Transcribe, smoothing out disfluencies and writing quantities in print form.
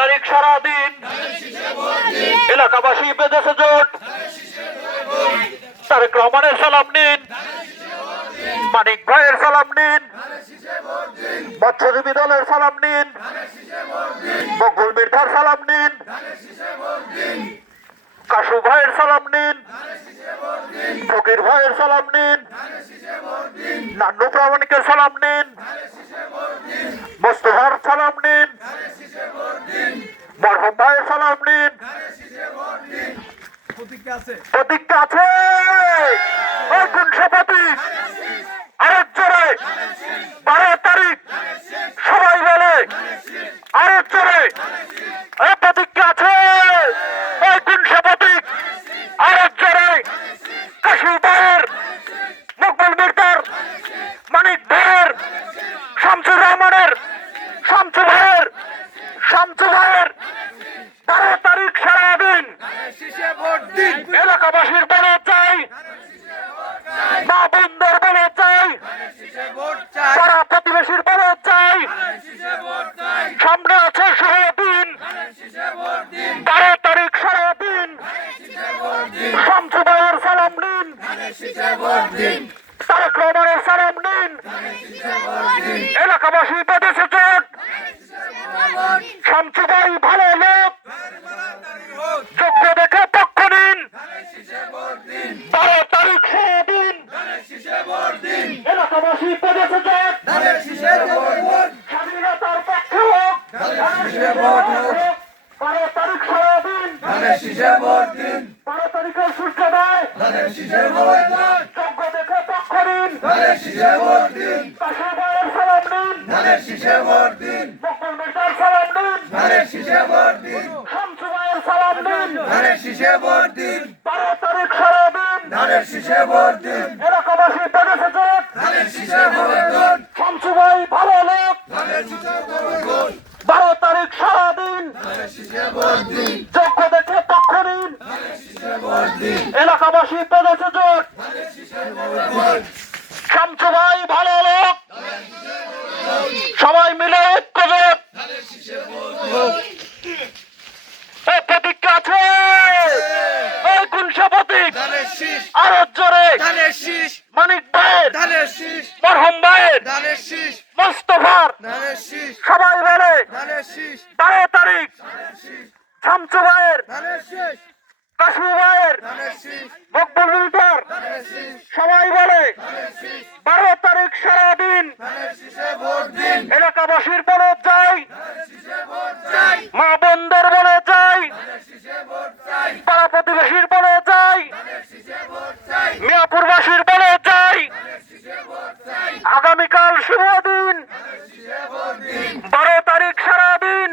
তারিখ সারাদিন এলাকাবাসী বেঁধেছে জোট। তারেক রহমানের সালাম নিন, মানিক ভাইয়ের সালাম নিন, মৎস্যজীবী দলের সালাম নিন, মকবুল মির্জার সালাম নিন, কাশু ভাইয়ের সালাম নিন, ফকির ভাইয়ের সালাম নিন, নান্নু প্রামাণিকের সালাম নিন, মোস্তফার সালাম নিন, মরহুম ভাইয়ের সালাম নিন। প্রতিজ্ঞা আছে কোন শপথি আরেক জোরে 12 তারিখ সবাই বলে আরেক জোরে প্রতিজ্ঞা আছে কোন শপথি আরেক জোরে কাশি ভাইয়ের, মকবুল মির্জার, মানিক ভাইয়ের, শামসুর রহমানের, শামসু ভাইয়ের 12 তারিখ সারাদিন এলাকাবাসীর বলে চাই, মা বোনদের বলে চাই, পাড়া প্রতিবেশীর বলে চাই, সামনে আছে সারাদিন 12 তারিখ সারাদিন শামসু ভাইয়ের সালাম নিন, তারেক রহমানের সালাম নিন। এলাকাবাসী বেঁধেছে জোট। শামসু ভাই ভালো লোক, যোগ্য দেখে পক্ষ নিন। 12 তারিখ সারাদিন এলাকাবাসী বেঁধেছে জোট। স্বাধীনতার পক্ষে হোক 12 তারিখ সারাদিন 12 তারিখের সূর্যোদয় যোগ্য দেখে পক্ষ নিন। কাশু ভাইয়ের সালাম নিন, মকবুল মির্জার সালাম নিন, শামসু ভাইয়ের সালাম নিন। 12 তারিখ সারাদিন এলাকাবাসী বেঁধেছে জোট। শামসু ভাই ভালো লোক, 12 তারিখ সারাদিন যোগ্য দেখে পক্ষ নিন। এলাকাবাসী বেঁধেছে জোট। শামসু ভাই ভালো লোক, সবাই মিলে ঐক্যজোট। প্রতিজ্ঞা আছে কোন শপথি আরো জোরে মানিক ভাইয়ের, মরহুম ভাইয়ের, মোস্তফার, সবাই বলে 12 তারিখ শামসু ভাইয়ের, কাশু ভাইয়ের, মকবুল মির্জার, সবাই বলে 12 তারিখ সারাদিন এলাকাবাসীর বলে যাই, মা বোনদের বলে যাই, পাড়া প্রতিবেশীর বলে যাই, মিয়াপুরবাসীর বলে যাই। আগামীকাল শুভ দিন 12 তারিখ সারাদিন।